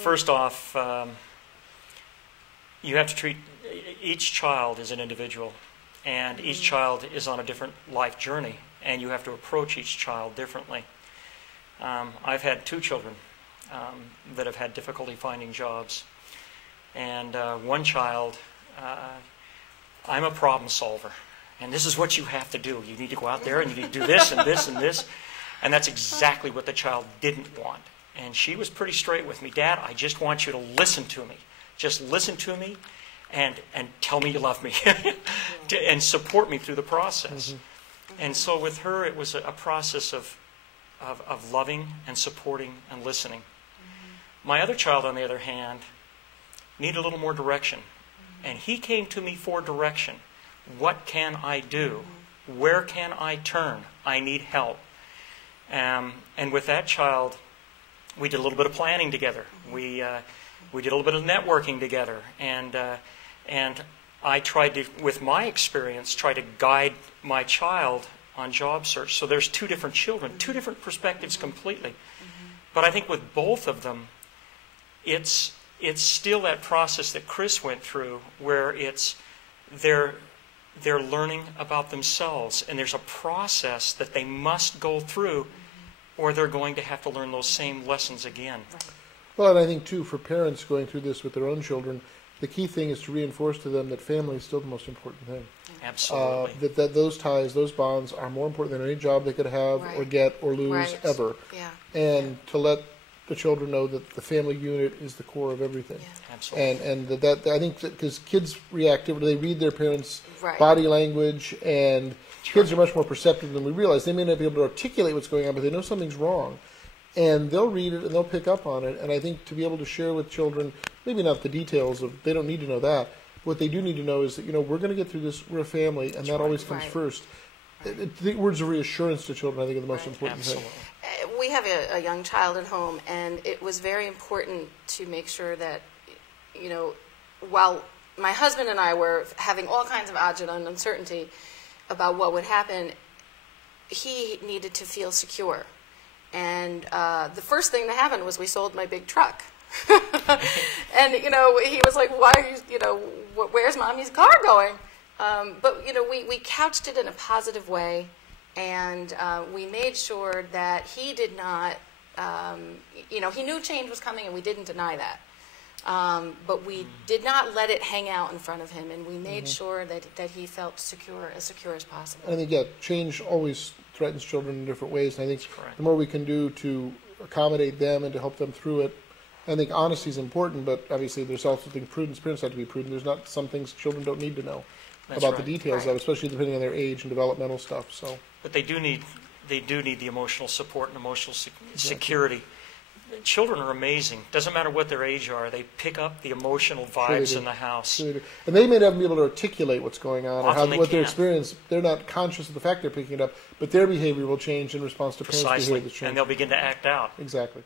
First off, you have to treat each child as an individual, and each child is on a different life journey, and you have to approach each child differently. I've had 2 children that have had difficulty finding jobs, and one child, I'm a problem solver, and this is what you have to do. You need to go out there and you need to do this and this and this, and that's exactly what the child didn't want. And she was pretty straight with me. Dad, I just want you to listen to me. Just listen to me and tell me you love me and support me through the process. And so with her, it was a process of loving and supporting and listening. My other child, on the other hand, needed a little more direction. And he came to me for direction. What can I do? Where can I turn? I need help. And with that child, we did a little bit of planning together. We did a little bit of networking together. And I tried to, with my experience, try to guide my child on job search. So there's 2 different children, 2 different perspectives completely. But I think with both of them, it's still that process that Chris went through, where they're learning about themselves, and there's a process that they must go through, or they're going to have to learn those same lessons again. Well, and I think too, for parents going through this with their own children, the key thing is to reinforce to them that family is still the most important thing. Absolutely. That those ties, those bonds are more important than any job they could have or get or lose ever. Yeah. And to let the children know that the family unit is the core of everything. Yeah. Absolutely. And that I think because kids react differently, they read their parents' body language, and kids are much more perceptive than we realize. They may not be able to articulate what's going on, but they know something's wrong. And they'll read it and they'll pick up on it. And I think to be able to share with children, maybe not the details of, they don't need to know that. What they do need to know is that, we're going to get through this, we're a family, and that always comes first. The words of reassurance to children, I think, are the most important thing. We have a young child at home, and it was very important to make sure that, while my husband and I were having all kinds of agita and uncertainty about what would happen, he needed to feel secure. And the first thing that happened was we sold my big truck. And, he was like, why are you, where's Mommy's car going? But, we couched it in a positive way, and we made sure that he did not, he knew change was coming, and we didn't deny that. But we did not let it hang out in front of him, and we made sure that he felt secure as possible. I think, change always threatens children in different ways, and I think the more we can do to accommodate them and to help them through it. I think honesty is important, but obviously there's also prudence. Parents have to be prudent. There's not some things children don't need to know about the details of, especially depending on their age and developmental stuff. So, but they do need the emotional support and emotional security. Children are amazing. Doesn't matter what their age are. They pick up the emotional vibes in the house. And they may not be able to articulate what's going on or what their experience. They're not conscious of the fact they're picking it up, but their behavior will change in response to parents' behavior that's changing. And they'll begin to act out. Exactly.